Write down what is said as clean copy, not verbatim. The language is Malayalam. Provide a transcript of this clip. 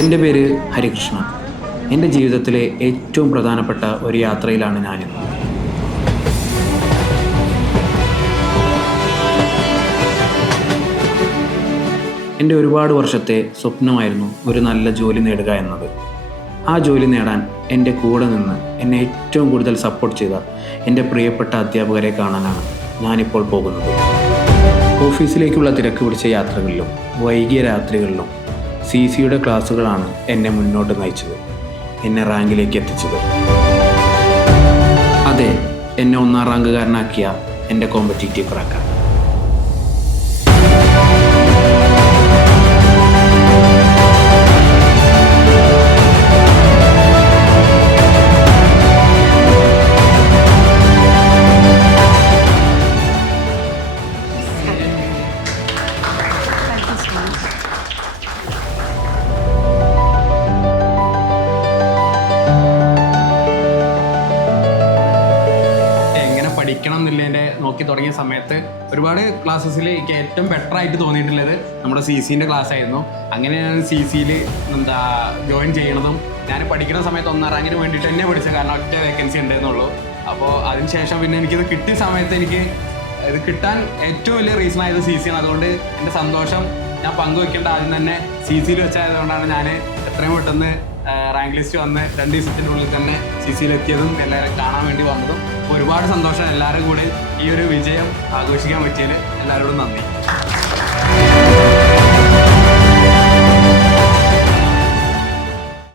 എൻ്റെ പേര് ഹരികൃഷ്ണ. എൻ്റെ ജീവിതത്തിലെ ഏറ്റവും പ്രധാനപ്പെട്ട ഒരു യാത്രയിലാണ് ഞാനിന്ന്. എൻ്റെ ഒരുപാട് വർഷത്തെ സ്വപ്നമായിരുന്നു ഒരു നല്ല ജോലി നേടുക എന്നത്. ആ ജോലി നേടാൻ എൻ്റെ കൂടെ നിന്ന് എന്നെ ഏറ്റവും കൂടുതൽ സപ്പോർട്ട് ചെയ്ത എൻ്റെ പ്രിയപ്പെട്ട അധ്യാപകരെ കാണാനാണ് ഞാനിപ്പോൾ പോകുന്നത്. ഓഫീസിലേക്കുള്ള തിരക്ക് പിടിച്ച യാത്രകളിലും വൈകിയ രാത്രികളിലും CCയുടെ ക്ലാസ്സുകളാണ് എന്നെ മുന്നോട്ട് നയിച്ചത്, എന്നെ റാങ്കിലേക്ക് എത്തിച്ചത്. അതെ, എന്നെ 1ാം റാങ്കുകാരനാക്കിയ എൻ്റെ കോമ്പറ്റീറ്റീവ് ക്രാക്കർ. പഠിക്കണം എന്നുള്ളതിൻ്റെ നോക്കി തുടങ്ങിയ സമയത്ത് ഒരുപാട് ക്ലാസ്സസിൽ എനിക്ക് ഏറ്റവും ബെറ്റർ ആയിട്ട് തോന്നിയിട്ടുള്ളത് നമ്മുടെ CCൻ്റെ ക്ലാസ് ആയിരുന്നു. അങ്ങനെയാണ് CCയിൽ ജോയിൻ ചെയ്യണതും. ഞാൻ പഠിക്കുന്ന സമയത്ത് 1ാം റാങ്കിന് വേണ്ടിയിട്ട് തന്നെ പഠിച്ചത്, കാരണം ഒറ്റ വേക്കൻസി ഉണ്ടെന്നുള്ളൂ. അപ്പോൾ അതിനുശേഷം പിന്നെ എനിക്കിത് കിട്ടിയ സമയത്ത് എനിക്ക് ഇത് കിട്ടാൻ ഏറ്റവും വലിയ റീസൺ ആയത് CC ആണ്. അതുകൊണ്ട് എൻ്റെ സന്തോഷം ഞാൻ പങ്കുവെക്കേണ്ട ആദ്യം തന്നെ CCയിൽ വെച്ചായതുകൊണ്ടാണ് ഞാൻ എത്രയും പെട്ടെന്ന് റാങ്ക് ലിസ്റ്റ് വന്ന് 2 ദിവസത്തിൻ്റെ ഉള്ളിൽ തന്നെ CCയിൽ എത്തിയതും എല്ലാവരും കാണാൻ വേണ്ടി വന്നതും. ഒരുപാട് സന്തോഷം. എല്ലാവരും കൂടി ഈ ഒരു വിജയം ആഘോഷിക്കാൻ പറ്റിയതിൽ എല്ലാവരോടും നന്ദി.